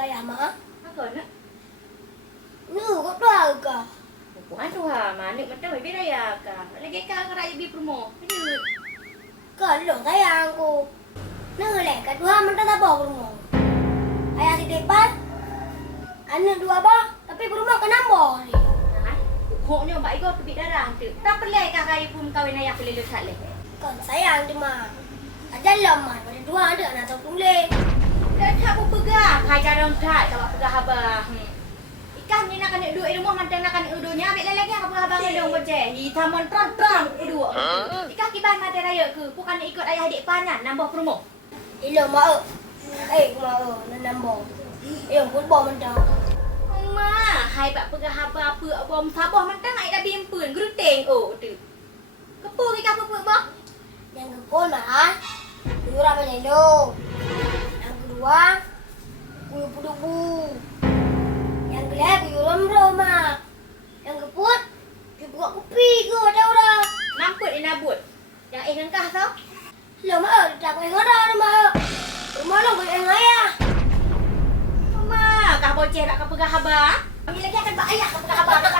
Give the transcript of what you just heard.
ayah mak. Apa nak? Ni kau tahu ke? Bukan tu ha, mana macam ibu raya ka. Lagi ka raya ibu promo. Ini Kalau sayang aku. Ni lek dua mentah tak bawa rumah. Ayah di depan. Anak dua bah, tapi rumah kan nambah ni. hoknya mbak Igo pergi darah tu. Tak perlu ka raya pun kawin ayah pelelu tak leh. Kan sayang tu mak. Ada lama pada dua ada nak tahu boleh. Dah tak apa pegang. Hajar orang tak tak pegang abah. Ikan ni nak kena duduk di rumah mantan nak kena udunya. Ambil lagi apa abang ngedong bocah. Hitam terang dua. Ikan kiban mata raya ke? Bukan ikut ayah adik panan nambah promo. Ilo mak. Mak nak nambah. Pun bawa mentah. Ma, hai bak pegang abah apa bom sabah mantan ai dah bimpun geruteng tu. Kepu ke apa bah? Yang kepon mak. Kurang macam itu. Yang kedua, kuyu pudu. Yang kelima kuyu romro mak. Yang keput, kuyu buka kopi ke ada orang. Mamput ni nabut. Yang ngangkah tau. Lo mak, tak kau ngara mak. Rumah lo kau yang ayah. Ma, kah bocah nak pegang abah? Ambil lagi akan bak ayah pegang abah.